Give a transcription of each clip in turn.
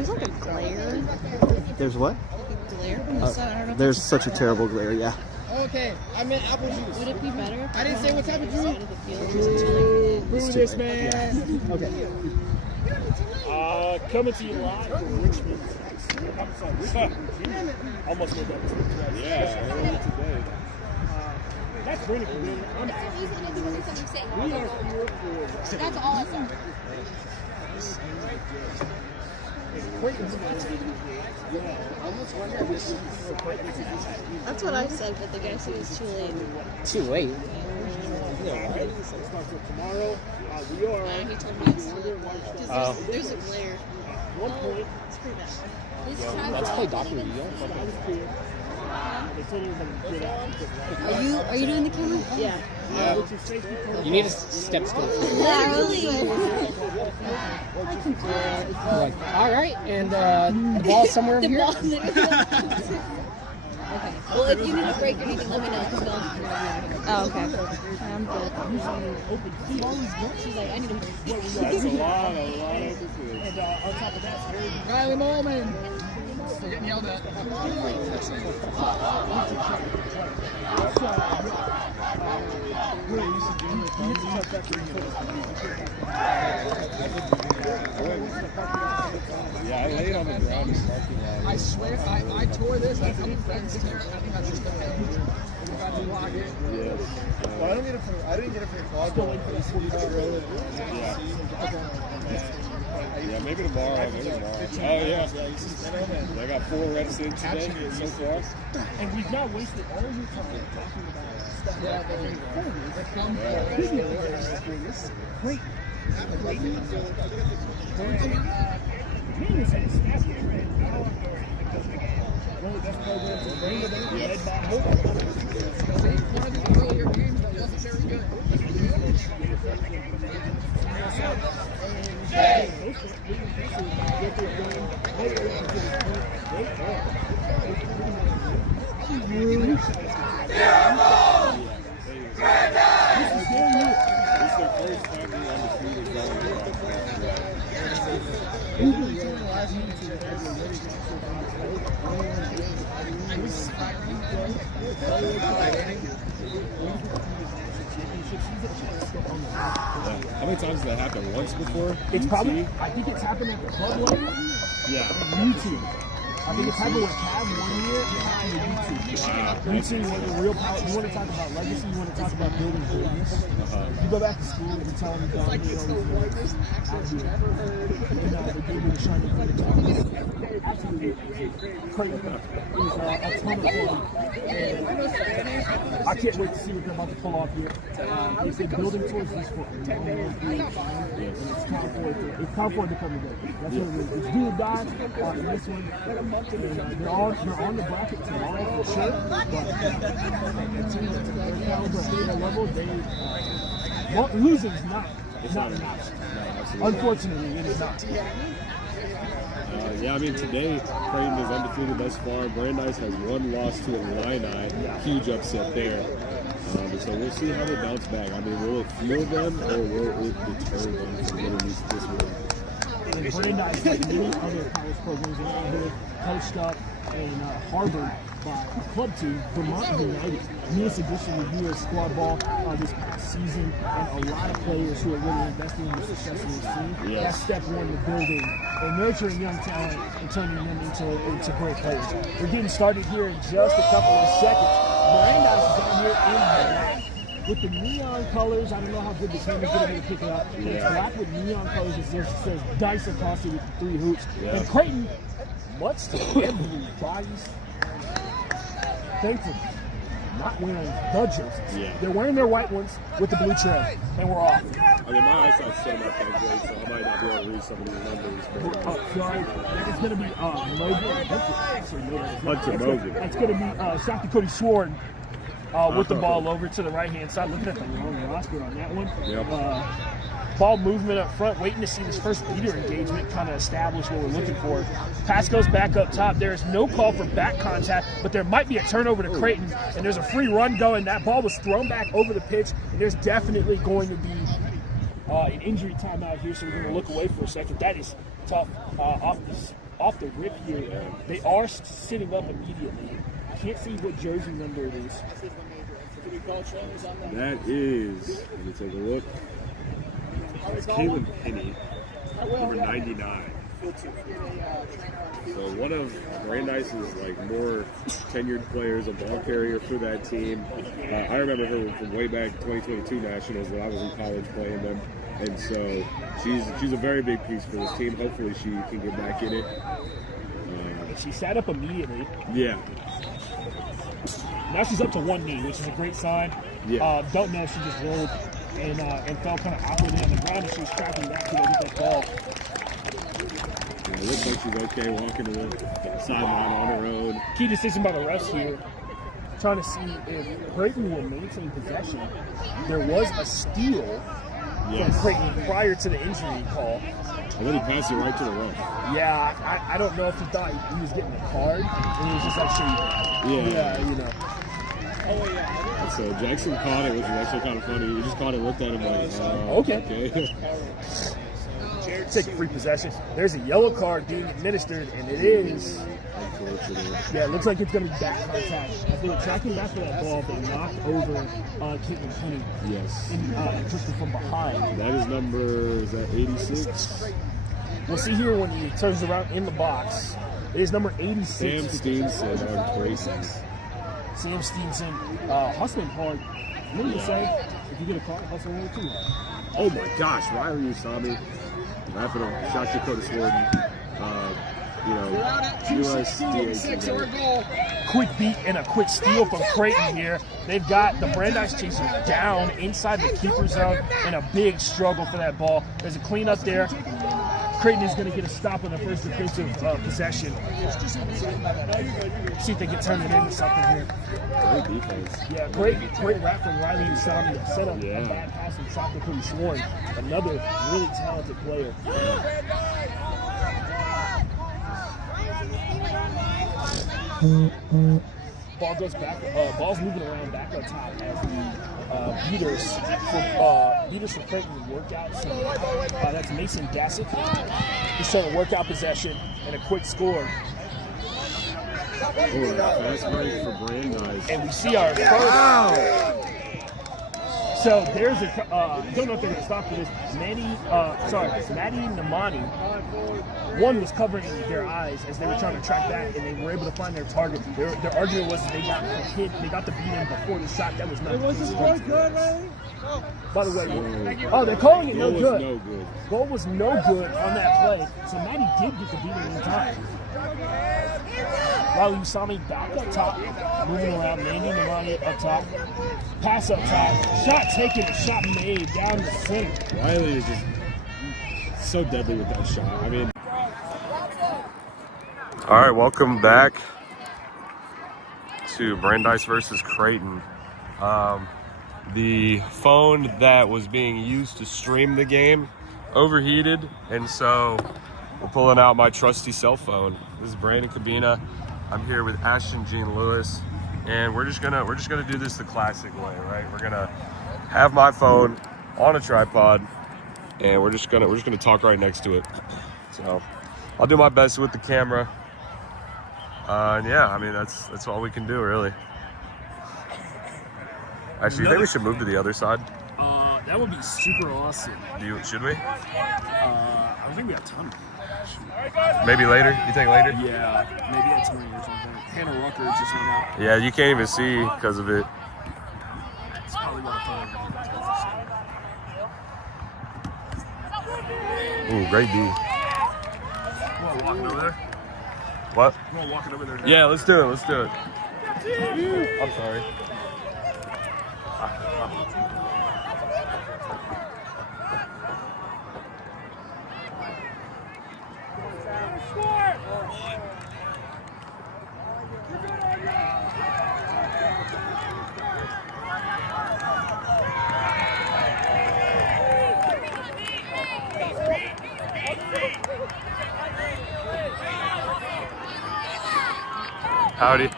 There's like a glare. There's what? Glare from the sun. I don't know if There's it's such a terrible glare, yeah. Okay, I meant apple juice. Would it be better? I didn't say what type of Side juice. of the field. Brew this, man. Okay. Coming to you live from Richmond. Almost made that mistake. Yeah, earlier today. That's really good. We are here for. That's awesome. That's what I said, but the guy said it's too late. Too late. Yeah, right? So it starts with tomorrow. We are. Yeah, he told me it's too late. Because there's a glare. 1 point. It's pretty bad. Let's play Dr. Leo. They told everybody to get out. Are you doing the camera? Yeah. You need to step still. Literally. Like, all right, and the ball's somewhere over The here. ball. Okay. Well, if you need a break or anything, let me know. Oh, okay. I'm good. She's like, I need a break. That's a lot of food. And on top of that, Riley Molman. We're getting yelled at. Yeah, I laid on the ground in the parking lot. I swear, I tore this. I think that's here. I think I just got it. Yes. well, I didn't get it for your quadball. Yeah, maybe tomorrow. Oh, yeah. I got 4 reps in today so far. And we've not wasted all your time talking about stuff that great. One of the best programs in Brandeis, led by Hope. One of the earlier games that wasn't very good. How many times has that happened? Once before? It's probably, I think it's happened at the club level. Yeah. YouTube. I think it's happened with Cav 1 year. YouTube, one of the real power. You want to talk about legacy, you want to talk about building greatness. You go back to school and you tell them, like, it's the largest access you've ever heard. And they gave you the shiny thing. Absolutely. Creighton is a ton of fun. And I can't wait to see what they're about to pull off here. They've been building towards this for a long period of time. And it's time for it to come together. That's what it is. It's do or die in this one. And, they're on the bracket tomorrow for sure. But the team that's at their caliber, at their level, losing is not an option. No, Unfortunately, it is not. Yeah, I mean, today, Creighton is undefeated thus far. Brandeis has 1 loss to Illini. Huge upset there. So we'll see how they bounce back. I mean, will it fuel them or will it deter them from winning this win? And Brandeis, like many other college programs around here, coached up in Harvard by a club team, Vermont United. Newest addition to U.S. Quadball this past season, and a lot of players who are really investing in the success of this team. Yes. That's step one to building and nurturing young talent and turning them into great players. We're getting started here in just a couple of seconds. Brandeis is out here in black with the neon colors. I don't know how good the camera's going to be to pick it up. But it's black with neon colors. It says Dice across it with the 3 hoops. Yeah. And Creighton, much to everybody's thankfully, not wearing the jerseys. Yeah. They're wearing their white ones with the blue trim, and we're off. I mean, my eyesight's still not that great, so I might not be able to read some of these numbers. But, Sorry, it's going to be Hunter Mogan. It's going to be South Dakota Schwartz with the ball over to the right-hand side. Looking at the long roster on that one. Yep. Ball movement up front, waiting to see this first beater engagement kind of establish what we're looking for. Pass goes back up top. There is no call for back contact, but there might be a turnover to Creighton, and there's a free run going. That ball was thrown back over the pitch, and there's definitely going to be an injury timeout here, so we're going to look away for a second. That is tough. Off off the rip here, they are sitting up immediately. I can't see what jersey number it is. That is, let me take a look. It's Caitlin Penny, number 99. So one of Brandeis' like more tenured players, a ball carrier for that team. I remember her from way back 2022 Nationals when I was in college playing them, and so she's a very big piece for this team. Hopefully she can get back in it. She sat up immediately. Yeah. Now she's up to one knee, which is a great sign. Yeah. Don't know if she just rolled and fell kind of awkwardly on the ground, and she was tracking back to go get that ball. Yeah, it looks like she's okay walking to the sideline on her own. Key decision by the refs here, trying to see if Creighton will maintain possession. There was a steal from Creighton prior to the injury call. And then he passed it right to the ref. Yeah, I don't know if he thought he was getting a card, and he was just like, sure, yeah, you know. So Jackson caught it, which was actually kind of funny. He just caught it, looked at him like, okay. Take a free possession. There's a yellow card being administered, and it is. Yeah, it looks like it's going to be back contact. As they were tracking back for that ball, they knocked over Caitlin Penny. Yes. And pushed her from behind. That is number, is that 86? We'll see here when he turns around in the box. It is number 86. Sam Steenson on Creighton. Sam Steenson hustling hard. What do you say? If you get a call, hustle hard too. Oh my gosh, Riley Usami. Wrapping up, shot Dakota Sworden. Quick beat and a quick steal from Creighton here. They've got the Brandeis chasers down inside the keeper zone and a big struggle for that ball. There's a clean up there. Creighton is going to get a stop on the first defensive possession. See if they can turn it into something here. Great defense. Yeah, great wrap from Riley Usami to set up a bad pass and shot to Cody Swarn. Another really talented player. Ball goes back. Ball's moving around back on top as the beaters for Creighton work out. So that's Mason Gassick. He's trying to work out possession and a quick score. Fast break for Brandeis. And we see our first. Wow. So there's a. I don't know if they're going to stop for this. Maddie Namani. One was covering their eyes as they were trying to track back, and they were able to find their target. Their argument was they got hit. They got the beat in before the shot. That was not. Was this one good, man? By the way, they're calling it no good. No good. Goal was no good on that play. So Maddie did get the beat in time. Riley Usami back up top, moving around. Mandy Namani up top. Pass up top. Shot taken, shot made down the center. Riley is just so deadly with that shot. I mean. All right, welcome back to Brandeis versus Creighton. The phone that was being used to stream the game overheated, and so we're pulling out my trusty cell phone. This is Brandon Cabina. I'm here with Ashton Jean Lewis, and we're just gonna do this the classic way, right? We're gonna have my phone on a tripod, and we're just gonna talk right next to it. So I'll do my best with the camera. And yeah, I mean that's all we can do really. Actually, you think we should move to the other side? That would be super awesome. Should we? I don't think we have time. Maybe later? You think later? Yeah, maybe at 20 or something. Hannah Rucker just went out. Yeah, you can't even see because of it. It's probably what I Ooh, great D. You want to walk over there? What? You want to walk it over there now? Yeah, let's do it. I'm sorry. Howdy.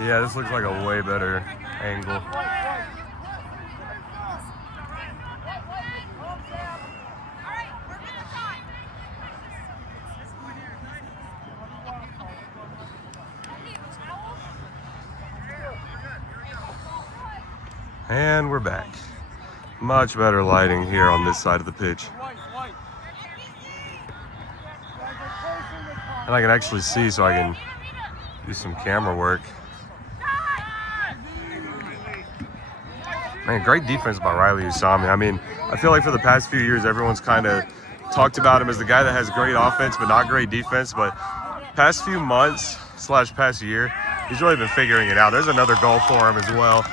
Yeah, this looks like a way better angle. And we're back. Much better lighting here on this side of the pitch. And I can actually see, so I can do some camera work. Man, great defense by Riley Usami. I mean, I feel like for the past few years, everyone's kind of talked about him as the guy that has great offense but not great defense. But past few months / past year, he's really been figuring it out. There's another goal for him as well.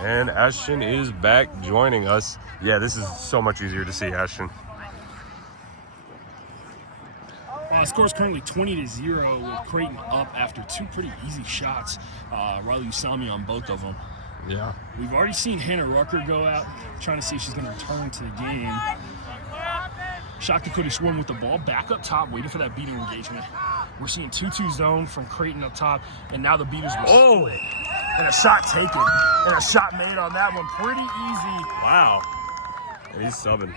And Ashton is back joining us. Yeah, this is so much easier to see Ashton. Score's currently 20-0 with Creighton up after 2 pretty easy shots. Riley Usami on both of them. Yeah. We've already seen Hannah Rucker go out, trying to see if she's going to return to the game. Shaka could have swum with the ball back up top, waiting for that beating engagement. We're seeing 2-2 zone from Creighton up top, and now the beaters will split. And a shot taken, and a shot made on that one. Pretty easy. Wow. And he's subbing.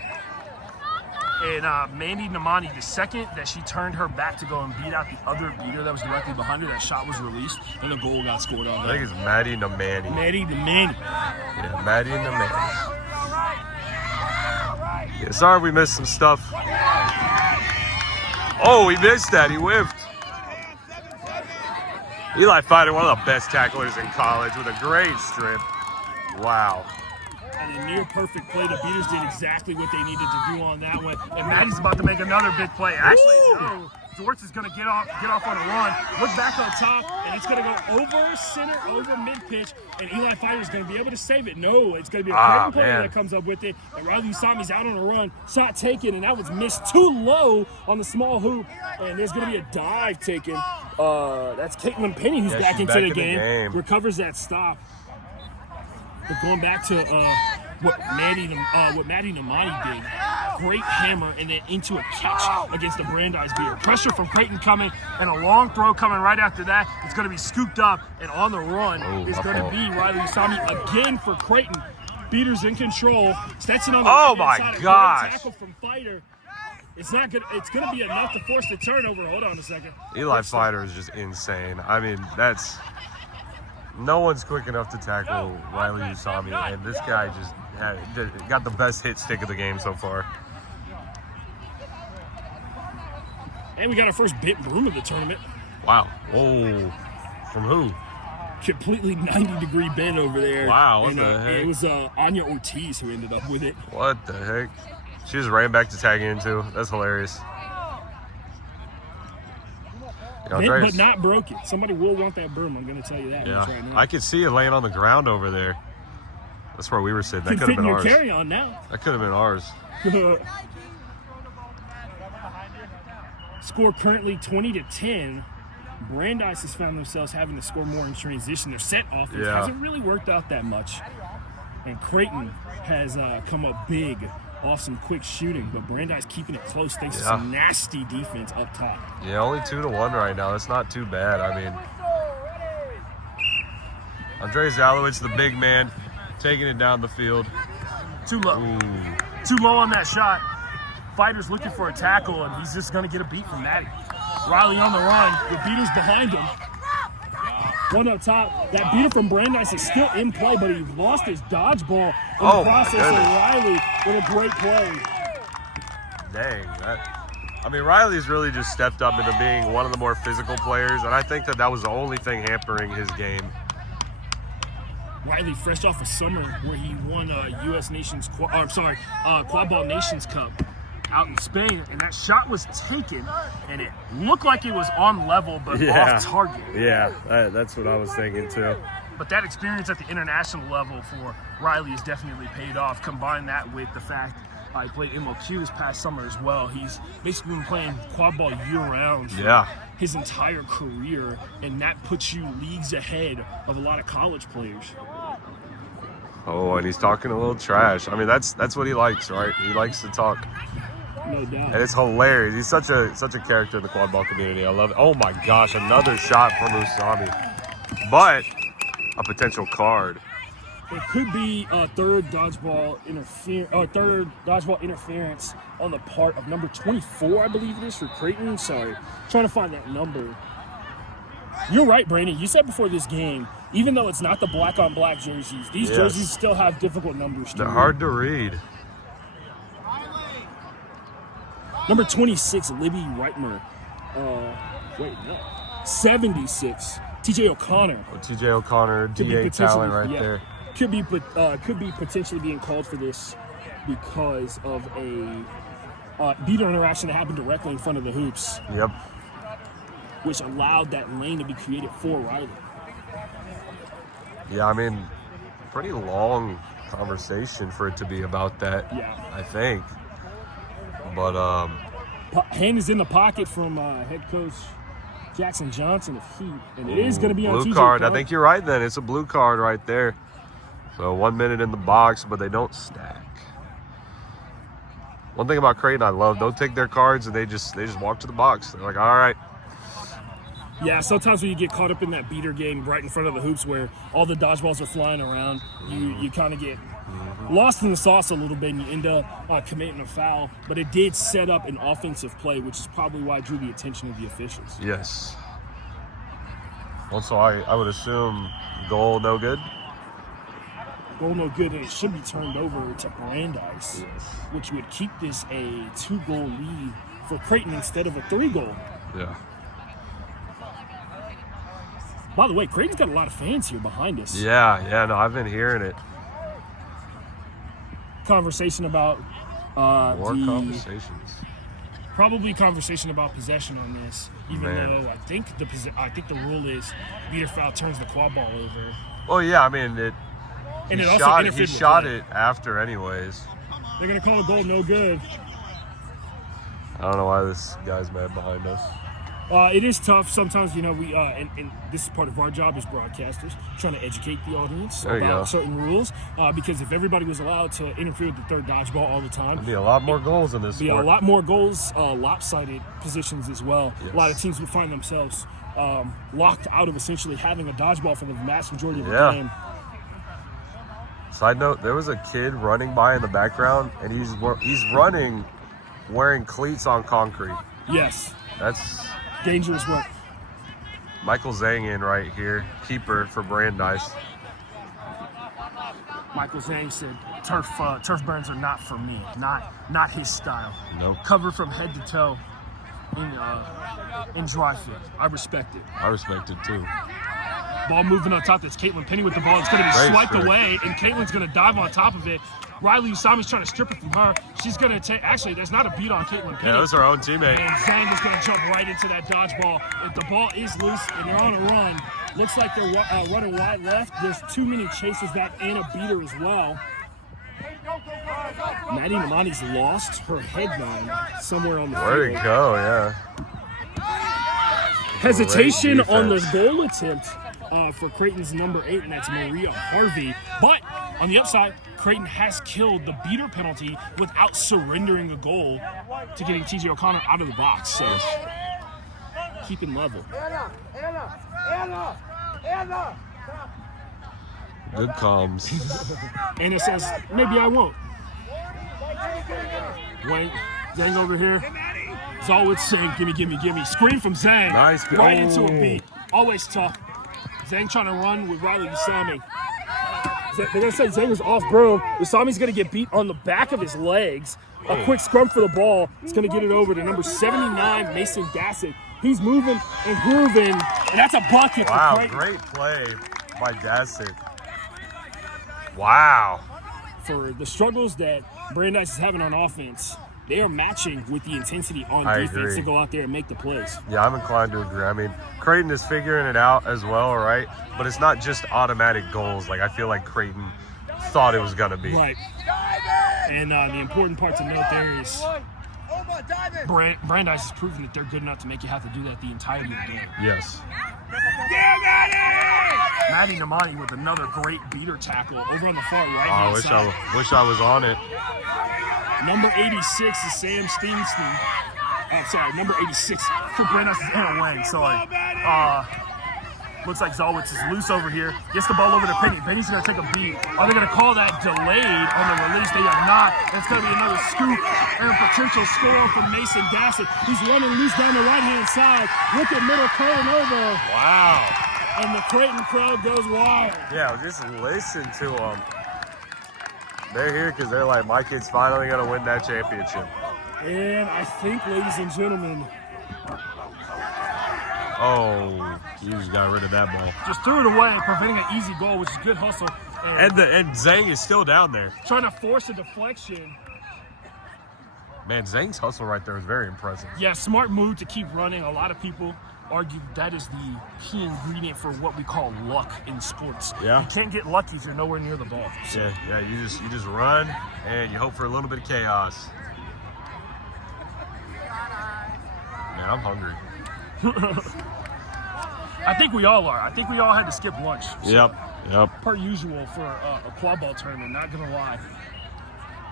And Mandy Namani, the second that she turned her back to go and beat out the other beater that was directly behind her, that shot was released, and a goal got scored on I think it's Maddie Namani. Maddie Namani. Yeah, Maddie Namani. Yeah, sorry we missed some stuff. Oh, he missed that. He whiffed. Eli Fighter, one of the best tacklers in college with a great strip. Wow. And a near perfect play. The beaters did exactly what they needed to do on that one. And Maddie's about to make another big play. Actually, no. Dortz is going to get off on a run. Look back on top, and it's going to go over center, over mid-pitch, and Eli Fighter is going to be able to save it. No, it's going to be a Creighton player that comes up with it. And Riley Usami's out on a run. Shot taken, and that was missed too low on the small hoop. And there's going to be a dive taken. That's Caitlin Penny who's back into the game. Recovers that stop. But going back to what Maddie Namani did, great hammer and then into a catch against the Brandeis beater. Pressure from Creighton coming and a long throw coming right after that. It's going to be scooped up, and on the run is going to be Riley Usami again for Creighton. Beaters in control. Stetson on the right side. Gosh. Tackle from Fighter. It's not good. It's going to be enough to force the turnover. Hold on a second. Eli Fighter is just insane. I mean, that's... No one's quick enough to tackle Riley Usami, and this guy just got the best hit stick of the game so far. And we got our first bit broom of the tournament. Wow. Oh, from who? Completely 90-degree bend over there. Wow, what the heck? It was Anya Ortiz who ended up with it. What the heck? She just ran back to tag in, too. That's hilarious. But not broken. Somebody will want that broom, I'm going to tell you that. Yeah, right now. I could see it laying on the ground over there. That's where we were sitting. That could have been ours. Carry on now. That could have been ours. Score currently 20-10. Brandeis has found themselves having to score more in transition. Their set offense hasn't really worked out that much. And Creighton has come up big off some quick shooting, but Brandeis keeping it close thanks to some nasty defense up top. Yeah, only 2-1 right now. That's not too bad. I mean, Andrei Zalowitz, the big man, taking it down the field. Too low. Ooh. Too low on that shot. Fighter's looking for a tackle, and he's just going to get a beat from Maddie. Riley on the run. The beater's behind him. One up top. That beater from Brandeis is still in play, but he lost his dodgeball in the process. And Riley with a great play. Dang. I mean, Riley's really just stepped up into being one of the more physical players, and I think that was the only thing hampering his game. Riley, fresh off a summer where he won Quadball Nations Cup out in Spain, and that shot was taken, and it looked like it was on level, but off target. Yeah, that's what I was thinking too. But that experience at the international level for Riley has definitely paid off. Combine that with the fact he played MLQ this past summer as well. He's basically been playing quadball year-round for his entire career, and that puts you leagues ahead of a lot of college players. Oh, and he's talking a little trash. I mean, that's what he likes, right? He likes to talk. No doubt. And it's hilarious. He's such a character in the quad ball community. I love it. Oh my gosh, another shot from Usami. But a potential card. It could be a third dodgeball interference on the part of number 24, I believe it is, for Creighton. Sorry, trying to find that number. You're right, Brandon. You said before this game, even though it's not the black-on-black jerseys, these jerseys still have difficult numbers. They're hard to read. Number 26, Libby Reitmer. 76, TJ O'Connor. TJ O'Connor, DA talent right there. Could be potentially being called for this because of a beater interaction that happened directly in front of the hoops. Yep. Which allowed that lane to be created for Riley. Yeah, I mean, pretty long conversation for it to be about that. Yeah. I think. But hand is in the pocket from head coach Jackson Johnson of Heat, and it is going to be on blue TJ card. Clark. I think you're right. Then it's a blue card right there. So 1 minute in the box, but they don't stack. One thing about Creighton I love, they'll take their cards and they just walk to the box. They're like, all right. Yeah, sometimes when you get caught up in that beater game right in front of the hoops where all the dodgeballs are flying around, you kind of get lost in the sauce a little bit and you end up committing a foul. But it did set up an offensive play, which is probably why it drew the attention of the officials. Yes. Also, I would assume goal no good. Goal no good, and it should be turned over to Brandeis, which would keep this a 2-goal lead for Creighton instead of a 3-goal. Yeah. By the way, Creighton's got a lot of fans here behind us. Yeah, no, I've been hearing it. Conversation about More conversations. Probably conversation about possession on this, even though I think the rule is beater foul turns the quad ball over. Well, yeah, I mean he shot it after anyways. They're gonna call a goal no good. I don't know why this guy's mad behind us. It is tough. Sometimes, we and this is part of our job as broadcasters, trying to educate the audience about certain rules. Because if everybody was allowed to interfere with the third dodgeball all the time, there'd be a lot more goals in this sport. A lot more goals, lopsided positions as well. Yes. A lot of teams would find themselves locked out of essentially having a dodgeball for the vast majority of the game. Side note, there was a kid running by in the background, and he's running wearing cleats on concrete. Yes. That's dangerous work. Michael Zhang in right here, keeper for Brandeis. Michael Zhang said, turf burns are not for me, not his style. Nope. Covered from head to toe in dry fit. I respect it. I respect it too. Ball moving on top. That's Caitlin Penny with the ball. It's going to be swiped away, and Caitlin's going to dive on top of it. Riley Usami's trying to strip it from her. She's going to take. Actually, there's not a beat on Caitlin Penny. Yeah, that was her own teammate. And Zhang is going to jump right into that dodgeball. If the ball is loose and they're on a run, looks like they're running wide left. There's too many chasers back and a beater as well. Maddie Namani's lost her headband somewhere on the field. Where'd it go? Yeah. Hesitation on the goal attempt for Creighton's number 8, and that's Maria Harvey. But on the upside, Creighton has killed the beater penalty without surrendering a goal to getting TJ O'Connor out of the box. So keeping level. Anna. Good comms. Anna says, maybe I won't. Wait, Zhang over here. Zhao with Zhang, gimme. Screen from Zhang. Nice. Right into a beat. Always tough. Zhang trying to run with Riley Usami. They're going to say Zhang is off broom. Usami's going to get beat on the back of his legs. A quick scrum for the ball. It's going to get it over to number 79, Mason Dassett. He's moving and grooving, and that's a bucket. Wow, for great play by Dassett. Wow. For the struggles that Brandeis is having on offense, they are matching with the intensity on defense to go out there and make the plays. Yeah, I'm inclined to agree. I mean, Creighton is figuring it out as well, right? But it's not just automatic goals. Like, I feel like Creighton thought it was going to be. Right. And the important part to note there is Brandeis has proven that they're good enough to make you have to do that the entirety of the game. Yes. Maddie Namani with another great beater tackle over on the far right I wish I was on it. Number 86 is Sam Steenstein. Oh, sorry, number 86 for Brandeis is Aaron Wang. So, looks like Zalwitz is loose over here. Gets the ball over to Penny. Penny's going to take a beat. Are they going to call that delayed on the release? They are not. It's going to be another scoop and a potential score for Mason Dassett. He's running loose down the right-hand side. Look at middle curling over. Wow. And the Creighton crowd goes wild. Yeah, just listen to them. They're here because they're like, my kid's finally going to win that championship. And I think, ladies and gentlemen, oh, you just got rid of that ball. just threw it away, preventing an easy goal, which is good hustle. And Zhang is still down there. Trying to force a deflection. Man, Zhang's hustle right there is very impressive. Yeah, smart move to keep running. A lot of people argue that is the key ingredient for what we call luck in sports. Yeah. You can't get lucky if you're nowhere near the ball. So. Yeah, you just run and you hope for a little bit of chaos. Man, I'm hungry. I think we all are. I think we all had to skip lunch. So Yep. per usual for a quad-ball tournament, not gonna lie.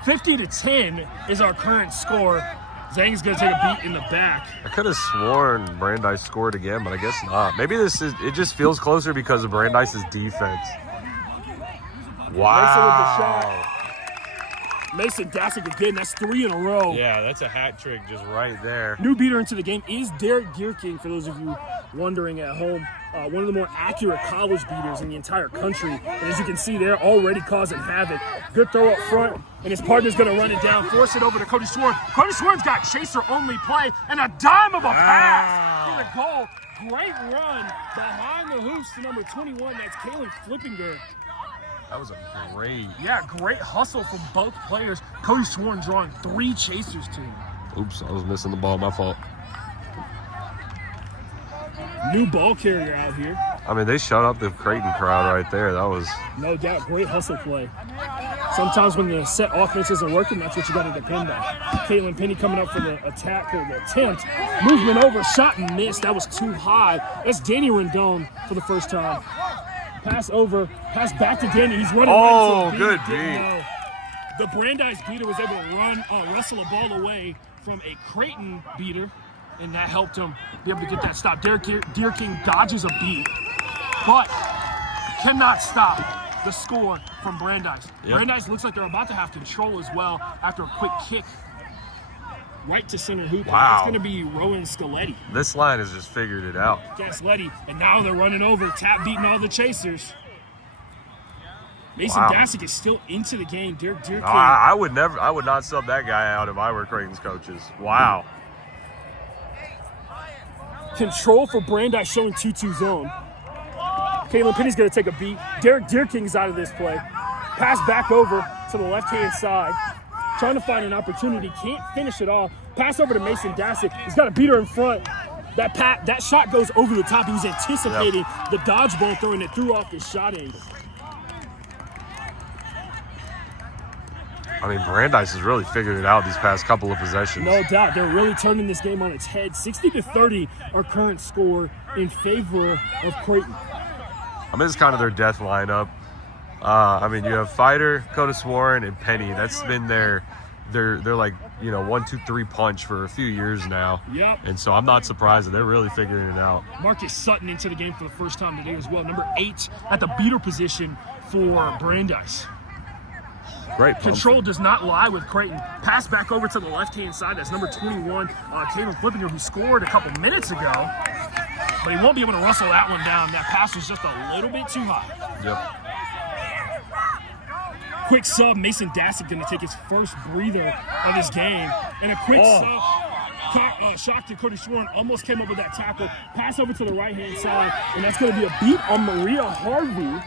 50-10 is our current score. Zhang's gonna take a beat in the back. I could have sworn Brandeis scored again, but I guess not. Maybe it just feels closer because of Brandeis' defense. Wow. Mason Dassett again. That's 3 in a row. Yeah, that's a hat trick just right there. New beater into the game is Derek Deerking, for those of you wondering at home. One of the more accurate college beaters in the entire country. And as you can see, they're already causing havoc. Good throw up front, and his partner's going to run it down, force it over to Cody Swarn. Cody Swarn's got chaser-only play and a dime of a pass for the goal. Great run behind the hoops to number 21. That's Kalen Flippinger. That was a great. Yeah, great hustle from both players. Cody Swarn drawing 3 chasers to him. Oops, I was missing the ball. My fault. New ball carrier out here. I mean, they shut up the Creighton crowd right there. That was No doubt, great hustle play. Sometimes when the set offense isn't working, that's what you got to depend on. Caitlin Penny coming up for the attack or the attempt. Movement over, shot and missed. That was too high. That's Danny Rendon for the first time. Pass over, pass back to Danny. He's running. Oh, right good beat. The Brandeis beater was able to wrestle a ball away from a Creighton beater, and that helped him be able to get that stop. Deerking dodges a beat, but cannot stop the score from Brandeis. Yep. Brandeis looks like they're about to have control as well after a quick kick right to center hoop. Wow. It's going to be Rowan Scaletti. this line has just figured it out. Gasletti, and now they're running over, tap beating all the chasers. Mason Wow. Dassett is still into the game. Deerking. I would not sub that guy out if I were Creighton's coaches. Wow. Control for Brandeis showing 2-2 zone. Caitlin Penny's going to take a beat. Derek Deerking's out of this play. Pass back over to the left-hand side. Trying to find an opportunity. Can't finish it off. Pass over to Mason Dassett. He's got a beater in front. That shot goes over the top. He was anticipating the dodgeball throw, and it threw off his shot angle. I mean, Brandeis has really figured it out these past couple of possessions. No doubt. They're really turning this game on its head. 60-30, our current score in favor of Creighton. I mean, it's kind of their death lineup. I mean, you have Fighter, Coda Warren, and Penny. That's been they're like, 1, 2, 3 punch for a few years now. Yep. And so I'm not surprised that they're really figuring it out. Marcus Sutton into the game for the first time today as well. Number 8 at the beater position for Brandeis. Great pump. Control does not lie with Creighton. Pass back over to the left-hand side. That's number 21, Taylor Flippinger, who scored a couple minutes ago. But he won't be able to rustle that one down. That pass was just a little bit too high. Yep. Quick sub, Mason Dassett going to take his first breather of this game. And a quick sub, shock to Cody Swarn, almost came up with that tackle. Pass over to the right-hand side, and that's going to be a beat on Maria Harvey.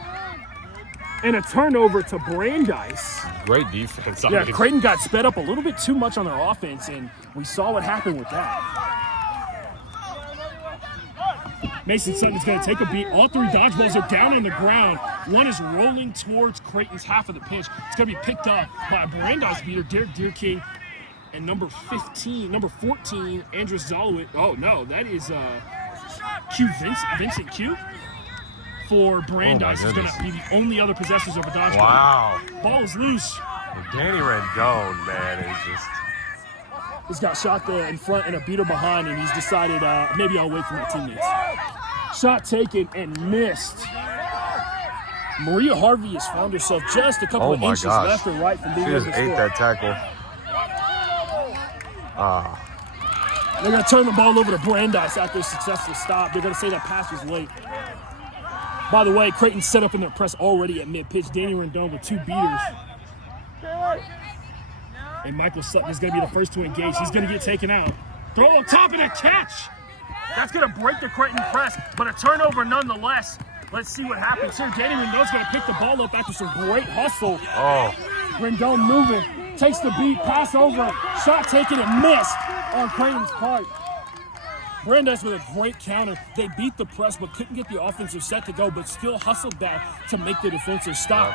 And a turnover to Brandeis. Great defense. Yeah, Creighton got sped up a little bit too much on their offense, and we saw what happened with that. Mason Sutton's going to take a beat. All 3 dodgeballs are down on the ground. One is rolling towards Creighton's half of the pitch. It's going to be picked up by a Brandeis beater, Derek Deerking, and number 14, Andrews Zalowitz. Oh, no, that is Vincent Q. For Brandeis is going to be the only other possessors of a dodgeball. Wow. Ball is loose. Danny Rendon, man, is just. He's got shot there in front and a beater behind, and he's decided maybe I'll wait for my teammates. Shot taken and missed. Maria Harvey has found herself just a couple of inches left and right from being able to score. She just ate that tackle. They're going to turn the ball over to Brandeis after a successful stop. They're going to say that pass was late. By the way, Creighton set up in their press already at mid-pitch. Danny Rendon with 2 beaters. And Michael Sutton is going to be the first to engage. He's going to get taken out. Throw on top and a catch. That's going to break the Creighton press, but a turnover nonetheless. Let's see what happens here. Danny Rendon's going to pick the ball up after some great hustle. Rendon moving, takes the beat, pass over, shot taken and missed on Creighton's part. Brandeis with a great counter. They beat the press, but couldn't get the offensive set to go, but still hustled back to make the defensive stop.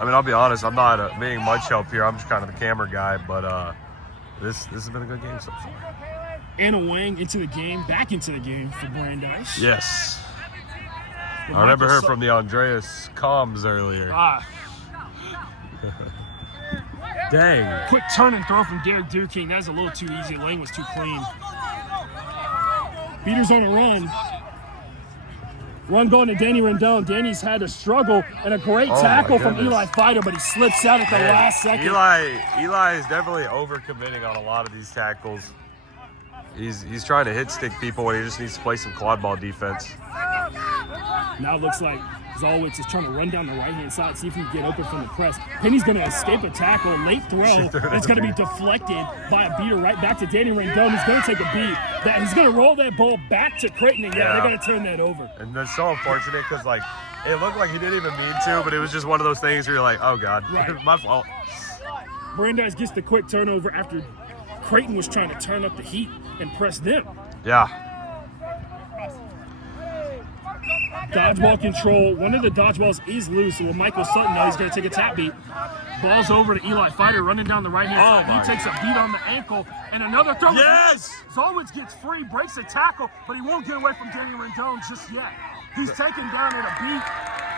I mean, I'll be honest, I'm not being much help here. I'm just kind of the camera guy, but this has been a good game so far. Anna Wang into the game, back into the game for Brandeis. Yes. I remember her from the Andreas comms earlier. Dang. Quick turn and throw from Derek Duking. That's a little too easy. Lane was too clean. Beaters on a run. Run going to Danny Rendon. Danny's had a struggle and a great tackle from Eli Fighter, but he slips out at the last second. Eli is definitely overcommitting on a lot of these tackles. He's trying to hit stick people when he just needs to play some quad ball defense. Now it looks like Zolwitz is trying to run down the right-hand side, see if he can get open from the press. Penny's going to escape a tackle, late throw. It's going to be deflected by a beater right back to Danny Rendon. He's going to take a beat. He's going to roll that ball back to Creighton, and they're going to turn that over. And that's so unfortunate because, like, it looked like he didn't even mean to, but it was just one of those things where you're like, oh, God, my fault. Brandeis gets the quick turnover after Creighton was trying to turn up the heat and press them. Yeah. Dodgeball control. One of the dodgeballs is loose, so Michael Sutton knows he's going to take a tap beat. Ball's over to Eli Fighter, running down the right-hand side. He takes a beat on the ankle, and another throw. Yes! Zolwitz gets free, breaks a tackle, but he won't get away from Danny Rendon just yet. He's taken down at a beat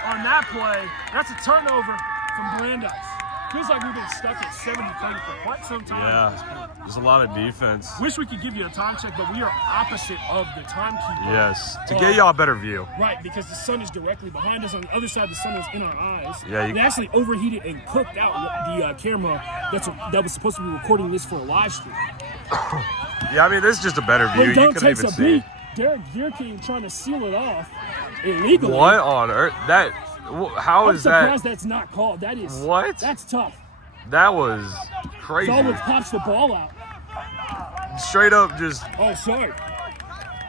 on that play. That's a turnover from Brandeis. Feels like we've been stuck at 70-30 for quite some time. Yeah, there's a lot of defense. Wish we could give you a time check, but we are opposite of the timekeeper. Yes, to get y'all a better view. Right, because the sun is directly behind us. On the other side, the sun is in our eyes. Yeah, they actually overheated and cooked out the camera that was supposed to be recording this for a live stream. Yeah, I mean, this is just a better view. You couldn't even see. Beat. Derek Gierke trying to seal it off illegally. What on earth? How is that? I'm surprised that's not called. That is. What? That's tough. That was crazy. Zolwitz pops the ball out. Straight up just. Oh, sorry.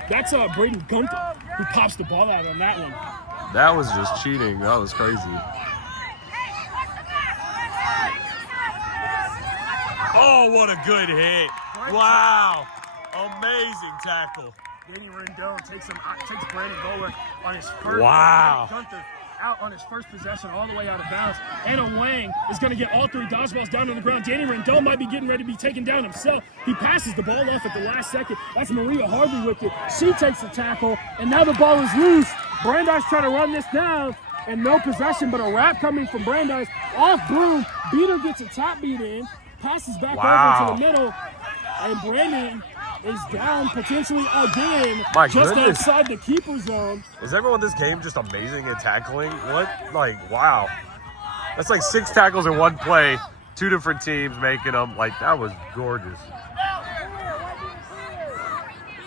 That's Braden Gunther who pops the ball out on that one. That was just cheating. That was crazy. Oh, what a good hit. Wow. Amazing tackle. Danny Rendon takes Brandon Bowler on his first. Wow. Gunther out on his first possession, all the way out of bounds. Anna Wang is going to get all 3 dodgeballs down on the ground. Danny Rendon might be getting ready to be taken down himself. He passes the ball off at the last second. That's Maria Harvey with it. She takes the tackle, and now the ball is loose. Brandeis trying to run this down, and no possession, but a wrap coming from Brandeis. Off Bloom, Beater gets a top beat in, passes back over to the middle, and Brandon is down potentially again, outside the keeper zone. Is everyone in this game just amazing at tackling? What? Like, wow. That's like 6 tackles in one play, 2 different teams making them. Like, that was gorgeous.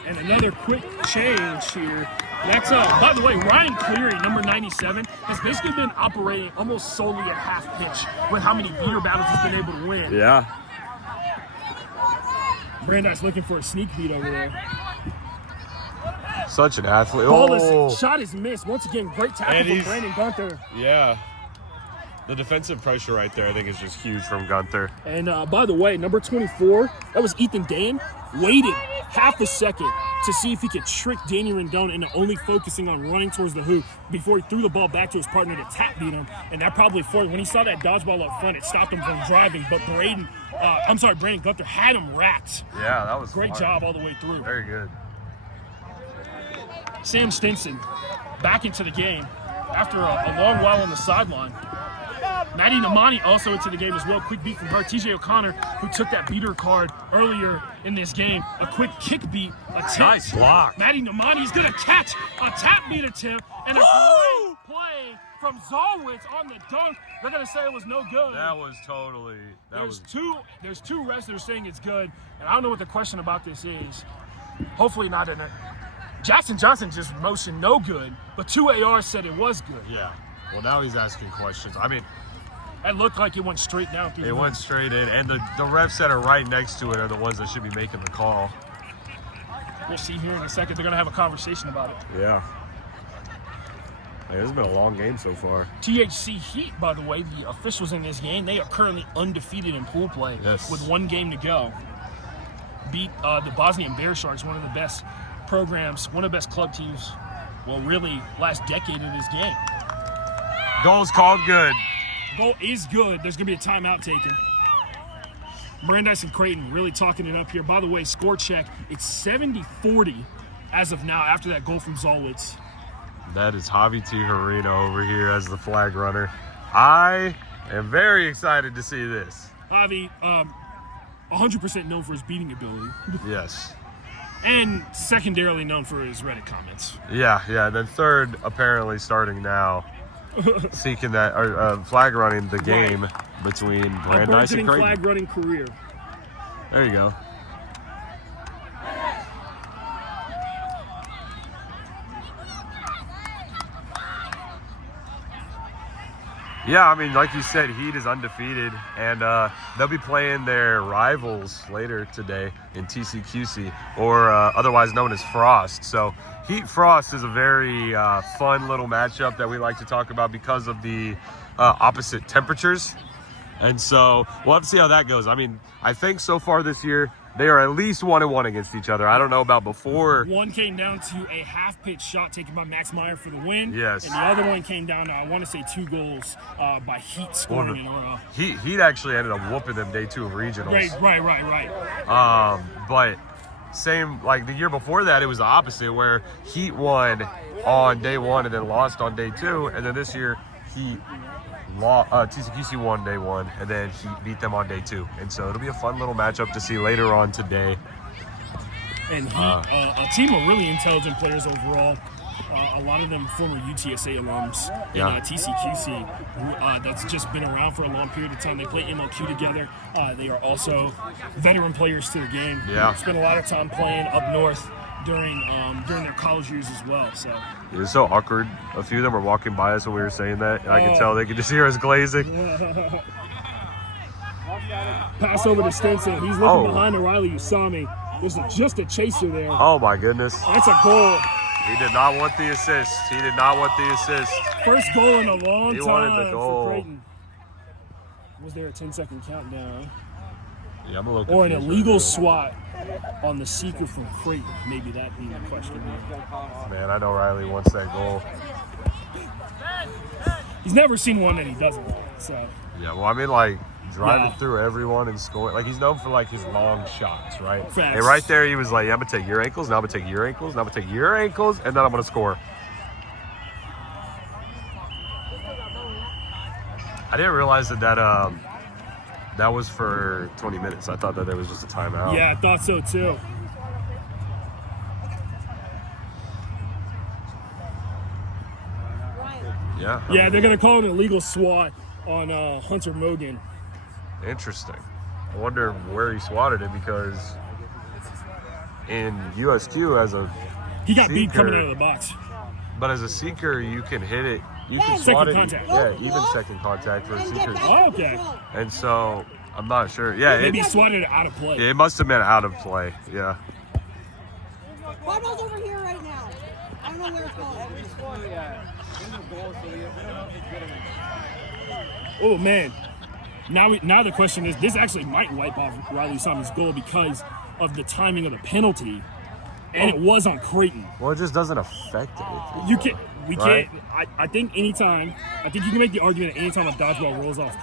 And another quick change here. That's, by the way, Ryan Cleary, number 97, has basically been operating almost solely at half pitch with how many beater battles he's been able to win. Yeah. Brandeis looking for a sneak beat over there. Such an athlete. Shot is missed. Once again, great tackle from Brandon Gunther. Yeah. The defensive pressure right there, I think, is just huge from Gunther. And by the way, number 24, that was Ethan Dane, waited half a second to see if he could trick Danny Rendon into only focusing on running towards the hoop before he threw the ball back to his partner to tap beat him. And that probably forced, when he saw that dodgeball up front, it stopped him from driving. But Brandon Gunther had him wrapped. Yeah, that was great job all the way through. Very good. Sam Stinson back into the game after a long while on the sideline. Maddie Namani also into the game as well. Quick beat from her. TJ O'Connor, who took that beater card earlier in this game. A quick kick beat attempt. Nice block. Maddie Namani's going to catch a tap beat attempt and a great play from Zalwitz on the dunk. They're going to say it was no good. That was totally. There's two refs that are saying it's good, and I don't know what the question about this is. Hopefully not in it. Jackson Johnson just motioned no good, but 2 ARs said it was good. Yeah. Well, now he's asking questions. I mean, It looked like it went straight down through. it went straight in, and the refs that are right next to it are the ones that should be making the call. We'll see here in a second. They're going to have a conversation about it. Yeah. Hey, this has been a long game so far. THC Heat, by the way, the officials in this game, they are currently undefeated in pool play with 1 game to go. Beat the Bosnian Bear Sharks, one of the best programs, one of the best club teams, well, really, last decade in this game. Goal's called good. Goal is good. There's going to be a timeout taken. Brandeis and Creighton really talking it up here. By the way, score check, it's 70-40 as of now after that goal from Zalwitz. That is Javi Tijerino over here as the flag runner. I am very excited to see this. Javi, 100% known for his beating ability. Yes. And secondarily known for his Reddit comments. Yeah. And then third, apparently starting now, seeking that or flag running the game between Brandeis and Creighton. Flag running career. There you go. Yeah, I mean, like you said, Heat is undefeated, and they'll be playing their rivals later today in TCQC, or otherwise known as Frost. So Heat Frost is a very fun little matchup that we like to talk about because of the opposite temperatures. And so we'll have to see how that goes. I mean, I think so far this year, they are at least 1-1 against each other. I don't know about before. One came down to a half-pitch shot taken by Max Meyer for the win. Yes. And the other one came down to, I want to say, 2 goals by Heat scoring. Heat actually ended up whooping them day 2 of regionals. Right. But same, like the year before that, it was the opposite, where Heat won on day 1 and then lost on day 2. And then this year, TCQC won day 1, and then Heat beat them on day 2. And so it'll be a fun little matchup to see later on today. And Heat, a team of really intelligent players overall. A lot of them former UTSA alums in TCQC that's just been around for a long period of time. They play MLQ together. They are also veteran players to the game. Yeah. Spent a lot of time playing up north during their college years as well. So it was so awkward. A few of them were walking by us when we were saying that, and I could tell they could just hear us glazing. Pass over to Stinson. He's looking behind O'Reilly. You saw me. There's just a chaser there. Oh my goodness. That's a goal. He did not want the assist. First goal in a long time. He wanted the goal. For Creighton. Was there a 10-second countdown? Yeah, I'm a little or an confused illegal right swat on the seeker from Creighton. Maybe that being the question. Man, I know Riley wants that goal. He's never seen one and he doesn't. So. Yeah, well, I mean, like, driving through everyone and scoring. Like, he's known for, like, his long shots, right? Facts. And right there, he was like, I'm going to take your ankles, now I'm going to take your ankles, now I'm going to take your ankles, and then I'm going to score. I didn't realize that was for 20 minutes. I thought that there was just a timeout. Yeah, I thought so too. Yeah. Yeah, they're going to call it an illegal swat on Hunter Mogan. Interesting. I wonder where he swatted it, because in USQ as a he got seeker, beat coming out of the box. But as a seeker, you can hit it. You can swat it. Contact. Yeah, even second contact for a seeker. Oh, okay. And so I'm not sure. Yeah, maybe he swatted it out of play. It must have been out of play. Yeah. Quadball's over here right now. I don't know where it's going. Oh man. Now the question is, this actually might wipe off Riley Simon's goal because of the timing of the penalty, and it was on Creighton. Well, it just doesn't affect anything. We can't. I think anytime. I think you can make the argument that anytime a dodgeball rolls off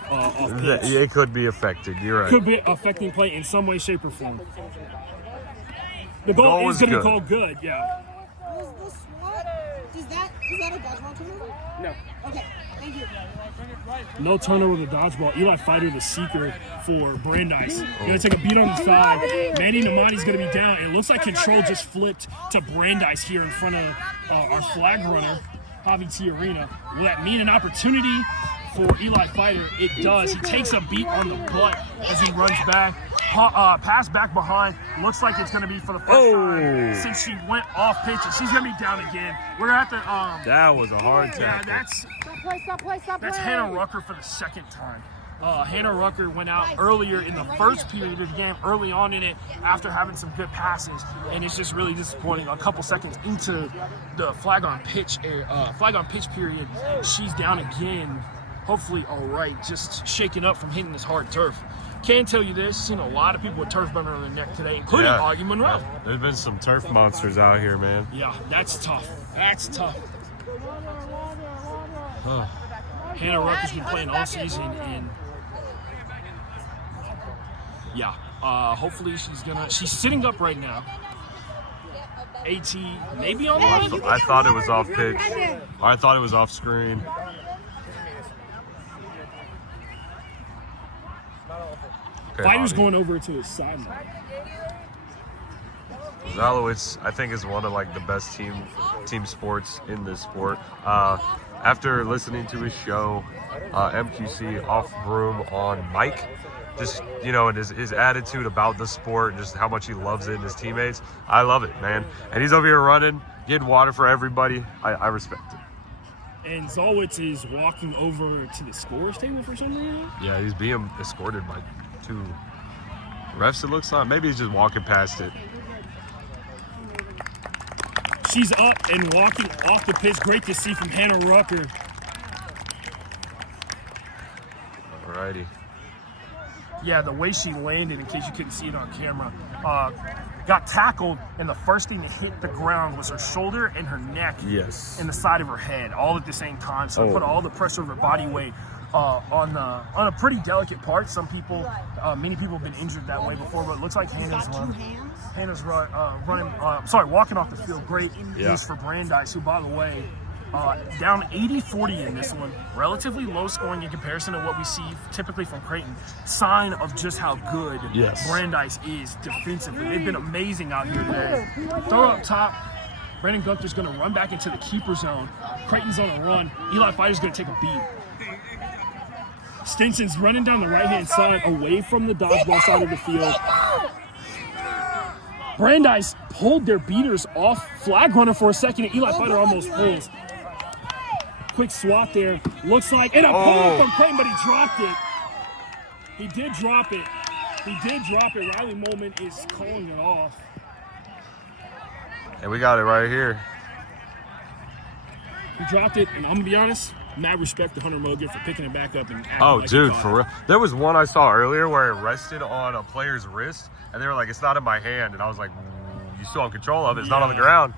pitch, it could be affected. You're right. Could be affecting play in some way, shape, or form. The goal is going to be called good. Yeah. Was the swat? Does that Is that a dodgeball turnover? No. Okay, thank you. No turnover with a dodgeball. Eli Fighter, the seeker for Brandeis. Gonna take a beat on the side. Manny Namani's gonna be down. And it looks like control just flipped to Brandeis here in front of our flag runner, Javi T. Arena. Will that mean an opportunity for Eli Fighter? It does. He takes a beat on the butt as he runs back. Pass back behind. Looks like it's going to be for the first time since she went off pitch. And she's going to be down again. We're going to have to... That was a hard tackle. Yeah, that's Hannah Rucker for the second time. Hannah Rucker went out earlier in the first period of the game, early on in it, after having some good passes, and it's just really disappointing. A couple seconds into the flag on pitch period, she's down again. Hopefully, all right, just shaken up from hitting this hard turf. Can tell you this, seen a lot of people with turf burn on their neck today, including Augie Monroe. There's been some turf monsters out here, man. Yeah, that's tough. That's tough. Hannah Rucker's been playing all season, and yeah, hopefully she's sitting up right now. AT maybe on the I thought it was off pitch. I thought it was off screen. Okay, Fighter's Javi. going over to his sideline. Zalowitz, I think, is one of like the best team sports in this sport. After listening to his show, MQC Off Broom on Mike, just and his attitude about the sport, just how much he loves it and his teammates, I love it, man. And he's over here running, getting water for everybody. I respect it. And Zalowitz is walking over to the scorer's table for some reason. Yeah, he's being escorted by 2 refs, it looks like. Maybe he's just walking past it. She's up and walking off the pitch. Great to see from Hannah Rucker. Alrighty. Yeah, the way she landed, in case you couldn't see it on camera, got tackled, and the first thing to hit the ground was her shoulder and her neck. Yes. And the side of her head, all at the same time. So it put all the pressure of her body weight on a pretty delicate part. Many people have been injured that way before, but it looks like Hannah's walking off the field. Great news for Brandeis, who, by the way, down 80-40 in this one. Relatively low scoring in comparison to what we see typically from Creighton. Sign of just how good Brandeis is defensively. They've been amazing out here today. Throw up top. Brandon Gunther's going to run back into the keeper zone. Creighton's on a run. Eli Fighter's going to take a beat. Stinson's running down the right-hand side away from the dodgeball side of the field. Brandeis pulled their beaters off. Flag runner for a second, and Eli Fighter almost pulls. Quick swat there. Looks like, and a pull from Creighton, but he dropped it. He did drop it. Riley Molman is calling it off. And we got it right here. He dropped it, and I'm going to be honest, mad respect to Hunter Mogan for picking it back up and acting like Dude, he caught for real. There was one I saw earlier where it rested on a player's wrist, and they were like, it's not in my hand. And I was like, you still have control of it. It's not on the ground.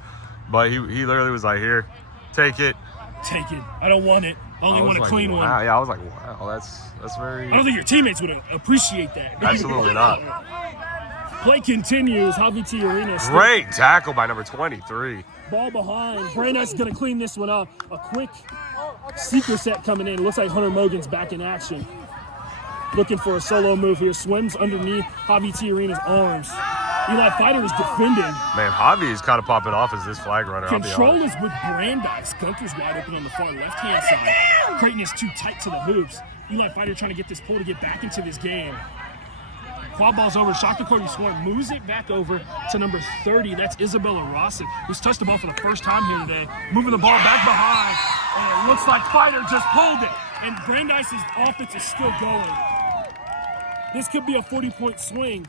But he literally was like, here, take it. Take it. I don't want it. I only want a clean one. Yeah, I was like, wow, that's very... I don't think your teammates would appreciate that. Absolutely not. Play continues. Javi T. Arena. Great tackle by number 23. Ball behind. Brandeis is going to clean this one up. A quick seeker set coming in. Looks like Hunter Mogan's back in action. Looking for a solo move here. Swims underneath Javi T. Arena's arms. Eli Fighter is defending. Man, Javi is kind of popping off as this flag runner. Control is with Brandeis. Gunther's wide open on the far left-hand side. Creighton is too tight to the hoops. Eli Fighter trying to get this pull to get back into this game. Quadball's over. Shot the court. He scored. Moves it back over to number 30. That's Isabella Rossi, who's touched the ball for the first time here today. Moving the ball back behind. And it looks like Fighter just pulled it. And Brandeis' offense is still going. This could be a 40-point swing.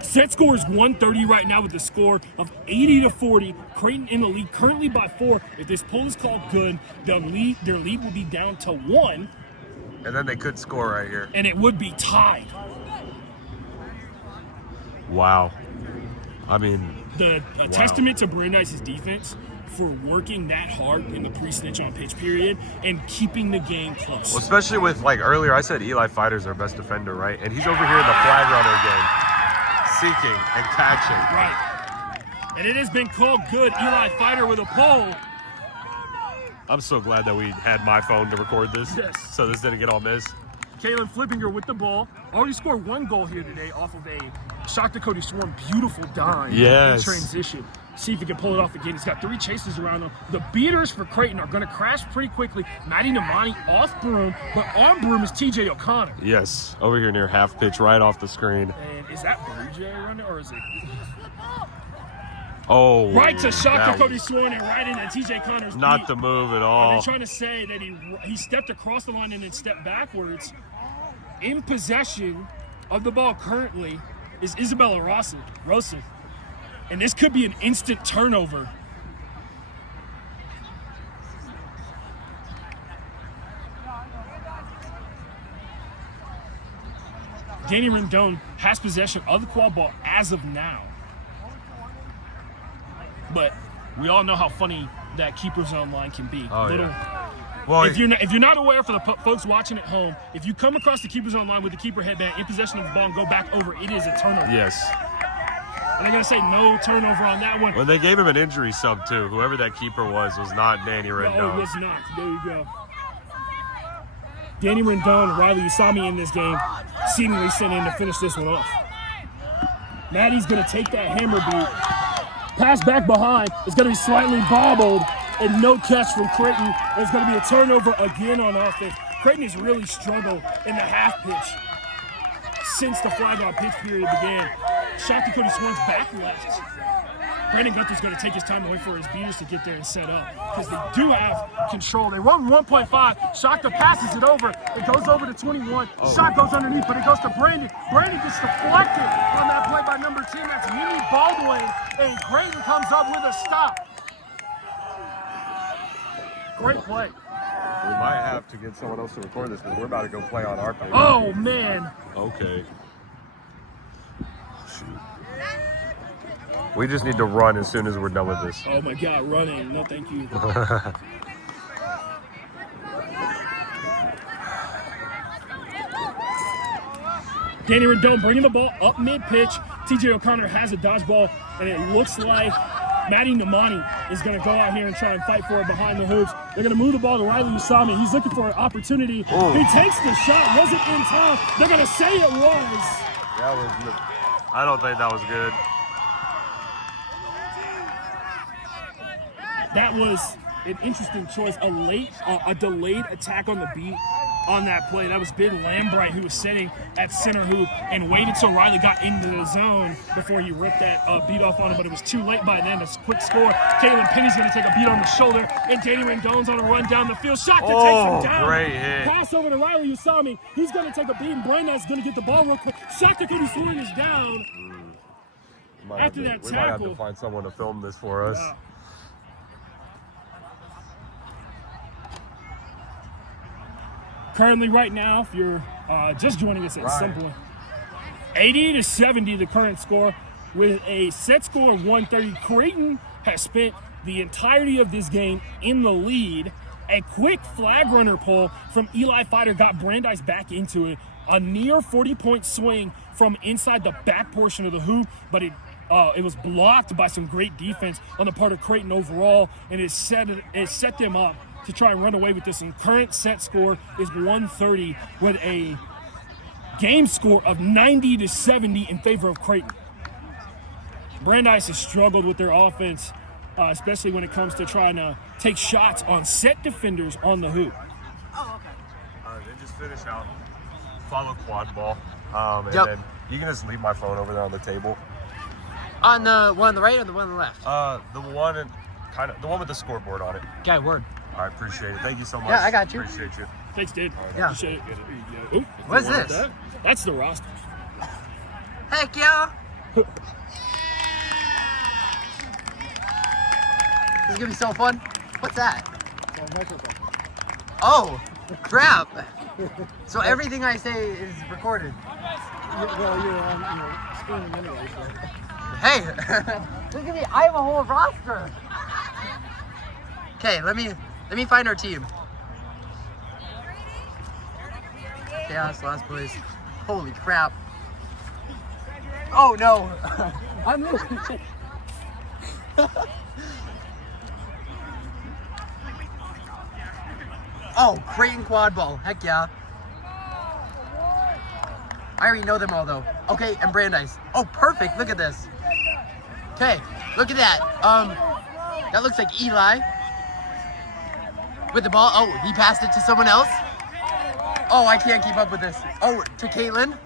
Set score is 130 right now with the score of 80-40. Creighton in the lead currently by 4. If this pull is called good, their lead will be down to 1. And then they could score right here. And it would be tied. Wow. I mean... A testament to Brandeis' defense for working that hard in the pre-snitch on pitch period and keeping the game close. Well, especially with, like, earlier I said Eli Fighter's our best defender, right? And he's over here in the flag runner game, seeking and catching. Right. And it has been called good. Eli Fighter with a pole. I'm so glad that we had my phone to record this. Yes. So this didn't get all missed. Kalen Flippinger with the ball. Already scored 1 goal here today off of a Shock to Cody Swarm beautiful dime Yes. in transition. See if he can pull it off again. He's got 3 chases around him. The beaters for Creighton are going to crash pretty quickly. Matty Namani off broom, but on broom is TJ O'Connor. Yes, over here near half pitch, right off the screen. And is that Blue Jay running, or is it? Oh, Right to Shock that to Cody was Swarm and right into TJ Connor's not beat. the move at They're all. trying to say that he stepped across the line and then stepped backwards. In possession of the ball currently is Isabella Rosa. And this could be an instant turnover. Danny Rendon has possession of the quad ball as of now. But we all know how funny that keeper zone line can be. Oh, yeah. Well, If you're not aware, for the folks watching at home, if you come across the keeper zone line with the keeper headband in possession of the ball and go back over, it is a turnover. yes. And they're going to say no turnover on that one. When they gave him an injury sub too, whoever that keeper was not Danny No, it Rendon. was not. There you go. Danny Rendon and Riley Usami in this game seemingly sent in to finish this one off. Maddie's going to take that hammer beat. Pass back behind. It's going to be slightly bobbled and no catch from Creighton. There's going to be a turnover again on offense. Creighton has really struggled in the half pitch since the flag on pitch period began. Shock to Cody Swarm's back left. Brandon Gunther's going to take his time and wait for his beaters to get there and set up because they do have control. They run 1.5. Shockta passes it over. It goes over to 21. Shot goes underneath, but it goes to Brandon. Brandon gets deflected on that play by number 10. That's Mimi Baldwin, and Creighton comes up with a stop. Great play. We might have to get someone else to record this because we're about to go play on our page. Oh, man. Okay. Shoot. We just need to run as soon as we're done with this. Oh, my God, running. No, thank you. Danny Rendon bringing the ball up mid-pitch. TJ O'Connor has a dodgeball, and it looks like Matty Namani is going to go out here and try and fight for it behind the hoops. They're going to move the ball to Riley Usami. He's looking for an opportunity. Ooh. He takes the shot. Was it in time? They're going to say it was. That was. I don't think that was good. That was an interesting choice. A delayed attack on the beat on that play. That was Ben Lambright, who was sitting at center hoop and waited till Riley got into the zone before he ripped that beat off on him, but it was too late by then. A quick score. Kalen Penny's going to take a beat on the shoulder, and Danny Rendon's on a run down the field. Shot to take him down. Great hit. Pass over to Riley Usami. He's going to take a beat, and Brandeis is going to get the ball real quick. Shot to Cody Swan is down. After that we might have tackle. to find someone to film this for us. Wow. Currently, right now, if you're just joining us at Simple, 80-70 the current score with a set score of 130. Creighton has spent the entirety of this game in the lead. A quick flag runner pull from Eli Fighter got Brandeis back into it. A near 40-point swing from inside the back portion of the hoop, but it was blocked by some great defense on the part of Creighton overall, and it set them up to try and run away with this. And current set score is 130 with a game score of 90-70 in favor of Creighton. Brandeis has struggled with their offense, especially when it comes to trying to take shots on set defenders on the hoop. Then just finish out. Follow Quadball. And Yep. then you can just leave my phone over there on the table. On the one on the right or the one on the left? The one with the scoreboard on it. Okay, word. I appreciate it. Thank you so much. Yeah, I got you. Appreciate you. Thanks, dude. Yeah. Appreciate it. Ooh, What's you want this? that? That's the roster. Heck yeah! This is gonna be so fun. What's that? Oh, crap! So everything I say is recorded. Well, you're on screen anyway, so. Hey, this is gonna be. I have a whole roster. Okay, let me find our team. Chaos, last place. Holy crap! Oh no! I'm losing. Oh, Creighton Quadball. Heck yeah. I already know them all though. Okay, and Brandeis. Oh, perfect. Look at this. Okay, look at that. That looks like Eli with the ball. Oh, he passed it to someone else. Oh, I can't keep up with this. Oh, to Caitlin.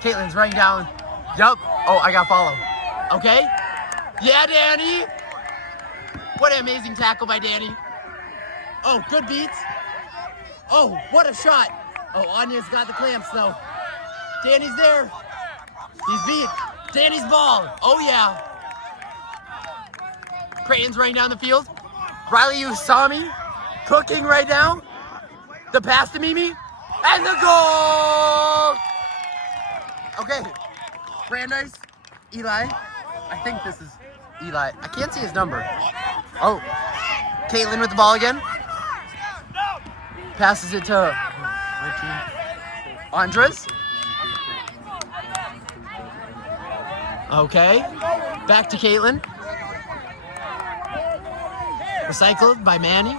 Caitlin's running down. Yup. Oh, I got follow. Okay. Yeah, Danny. What an amazing tackle by Danny. Oh, good beats. Oh, what a shot. Oh, Anya's got the clamps though. Danny's there. He's beat. Danny's ball. Oh, yeah. Creighton's running down the field. Riley, you saw me cooking right now. The pass to Mimi. And the goal! Okay. Brandeis. Eli. I think this is Eli. I can't see his number. Oh. Caitlin with the ball again. Passes it to Andres. Okay. Back to Caitlin. Recycled by Manny.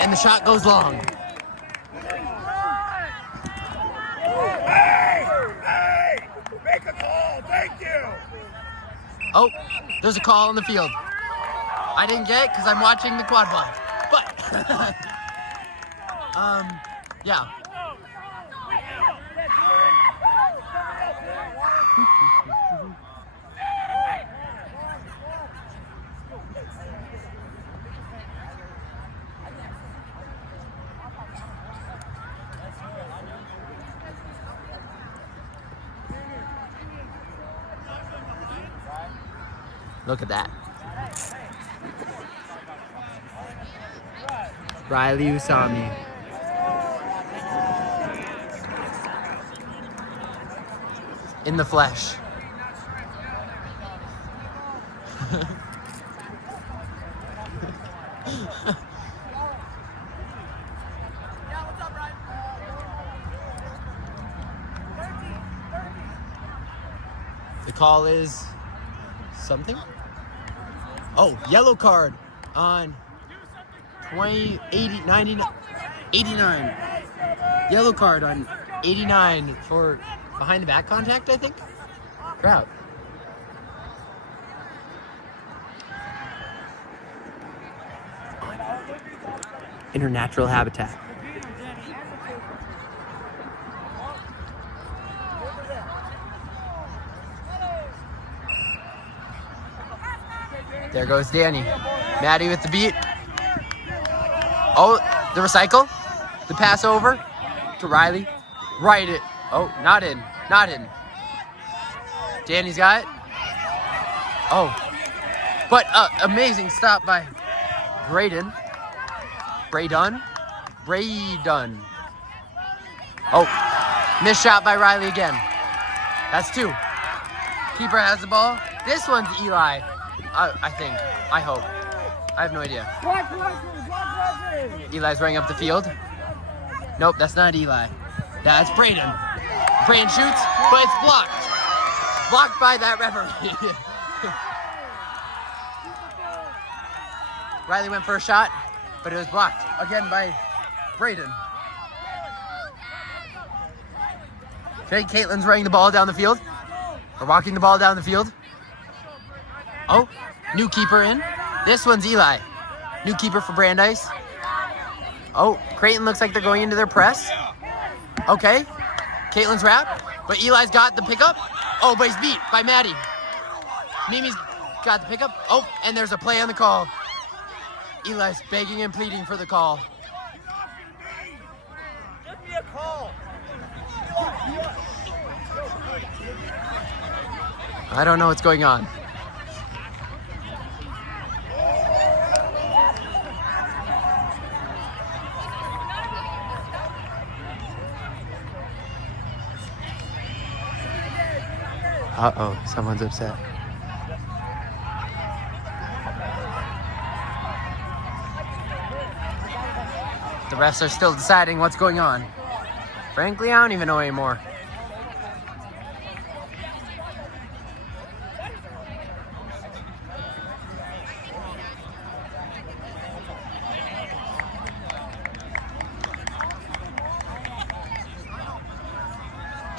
And the shot goes long. Hey! Make a call, thank you! Oh, there's a call on the field. I didn't get it because I'm watching the quad ball. But, yeah. Look at that. Riley Usami. In the flesh. The call is something? Oh, yellow card on 20, 80, 90, 89. Yellow card on 89 for behind the back contact, I think. Crap. In her natural habitat. There goes Danny. Maddie with the beat. Oh, the recycle. The pass over to Riley. Right it. Oh, not in. Not in. Danny's got it. Oh. But amazing stop by Braden. Braydon. Oh. Missed shot by Riley again. That's two. Keeper has the ball. This one's Eli. I think. I hope. I have no idea. Eli's running up the field. Nope, that's not Eli. That's Braden. Braden shoots, but it's blocked. Blocked by that referee. Riley went for a shot, but it was blocked. Again by Braden. Okay, Caitlin's running the ball down the field. Or walking the ball down the field. Oh, new keeper in. This one's Eli. New keeper for Brandeis. Oh, Creighton looks like they're going into their press. Okay. Caitlin's wrap. But Eli's got the pickup. Oh, but he's beat by Maddie. Mimi's got the pickup. Oh, and there's a play on the call. Eli's begging and pleading for the call. Give me a call. I don't know what's going on. Uh-oh, someone's upset. The refs are still deciding what's going on. Frankly, I don't even know anymore.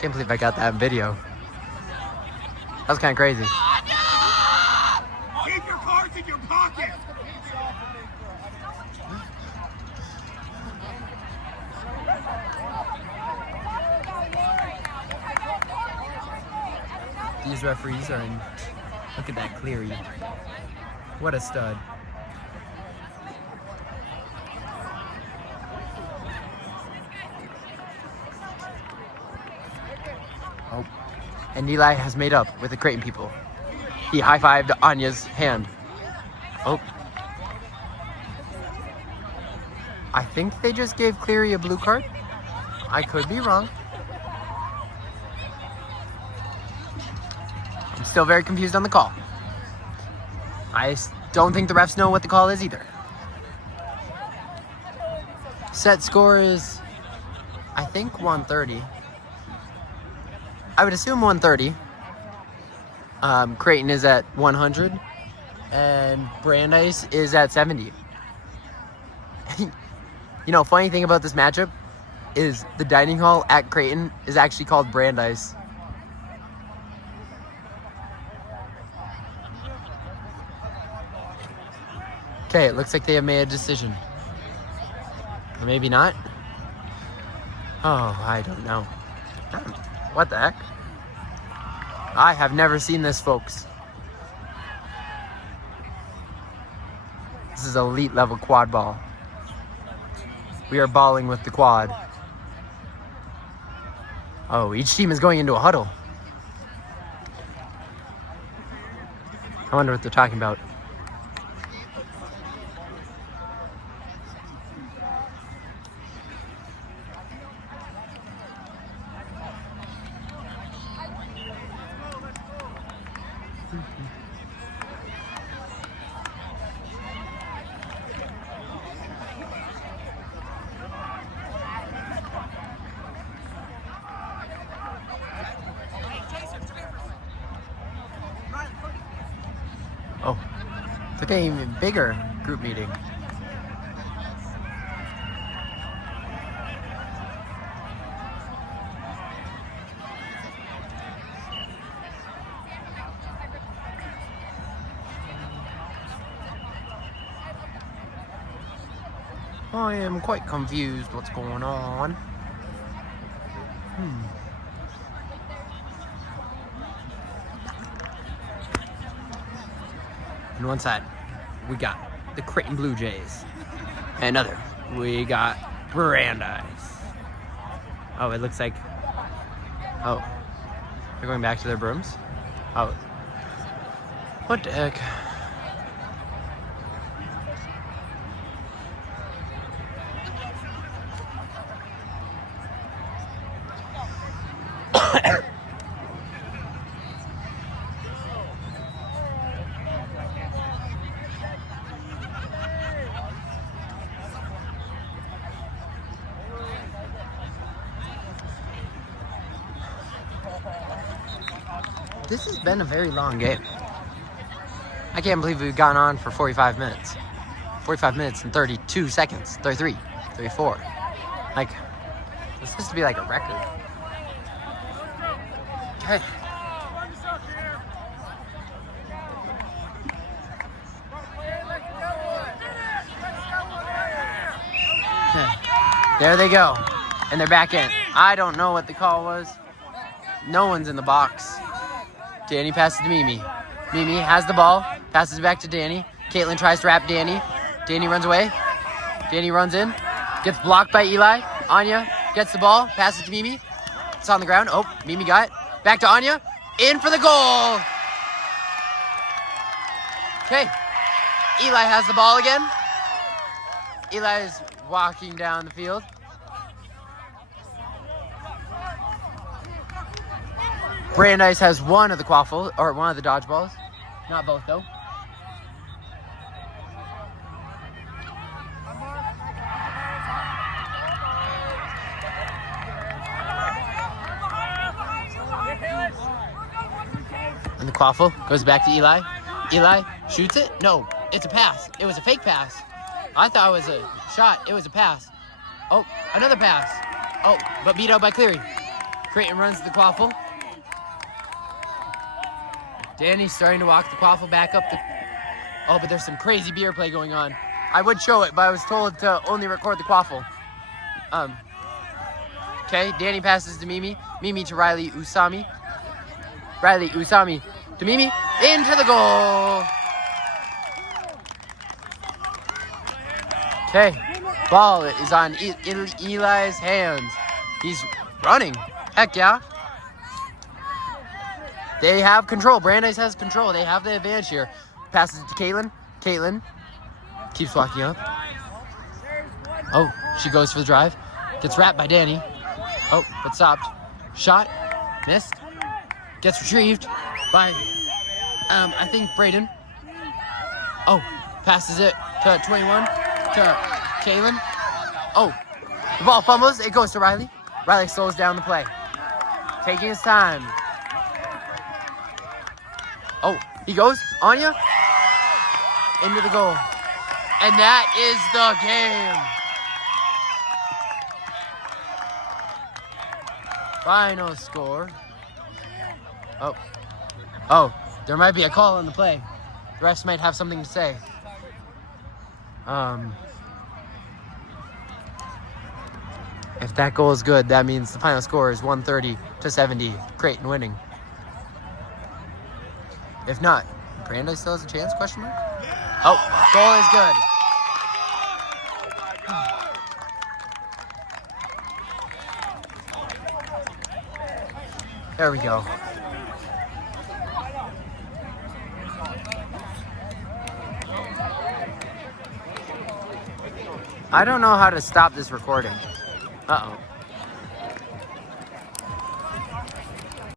Can't believe I got that video. That was kind of crazy. Keep your cards in your pocket. These referees are in. Look at that Cleary. What a stud. Oh. And Eli has made up with the Creighton people. He high-fived Anya's hand. Oh. I think they just gave Cleary a blue card. I could be wrong. I'm still very confused on the call. I don't think the refs know what the call is either. Set score is, I think, 130. I would assume 130. Creighton is at 100. And Brandeis is at 70. You know, funny thing about this matchup is the dining hall at Creighton is actually called Brandeis. Okay, it looks like they have made a decision. Or maybe not. Oh, I don't know. What the heck? I have never seen this, folks. This is elite level quad ball. We are balling with the quad. Oh, each team is going into a huddle. I wonder what they're talking about. Oh, it's like an even bigger group meeting. I am quite confused what's going on. On one side, we got the Creighton Blue Jays. And another, we got Brandeis. Oh, it looks like... Oh. They're going back to their brooms? Oh. What the heck? This has been a very long game. I can't believe we've gone on for 45 minutes. 45 minutes and 32 seconds. 33, 34. Like, this has to be like a record. Okay. There they go. And they're back in. I don't know what the call was. No one's in the box. Danny passes to Mimi. Mimi has the ball, passes it back to Danny. Caitlin tries to wrap Danny. Danny runs away. Danny runs in, gets blocked by Eli. Anya gets the ball, passes to Mimi. It's on the ground. Oh, Mimi got it. Back to Anya. In for the goal. Okay. Eli has the ball again. Eli is walking down the field. Brandeis has one of the quaffle, or one of the dodgeballs. Not both, though. And the quaffle goes back to Eli. Eli shoots it. No, it's a pass. It was a fake pass. I thought it was a shot. It was a pass. Oh, another pass. Oh, but beat out by Cleary. Creighton runs the quaffle. Danny's starting to walk the quaffle back up the... Oh, but there's some crazy beer play going on. I would show it, but I was told to only record the quaffle. Okay, Danny passes to Mimi. Mimi to Riley Usami. Riley Usami to Mimi. Into the goal. Okay, ball is on Eli's hands. He's running. Heck yeah. They have control. Brandeis has control. They have the advantage here. Passes it to Caitlin. Caitlin keeps walking up. Oh, she goes for the drive. Gets wrapped by Danny. Oh, but stopped. Shot. Missed. Gets retrieved by, I think, Braden. Oh, passes it to 21. To Caitlin. Oh, the ball fumbles. It goes to Riley. Riley slows down the play. Taking his time. Oh, he goes. Anya. Into the goal. And that is the game. Final score. Oh, there might be a call on the play. The refs might have something to say. If that goal is good, that means the final score is 130-70. Creighton winning. If not, Brandeis still has a chance? Question mark. Oh, goal is good. There we go. I don't know how to stop this recording. Uh-oh.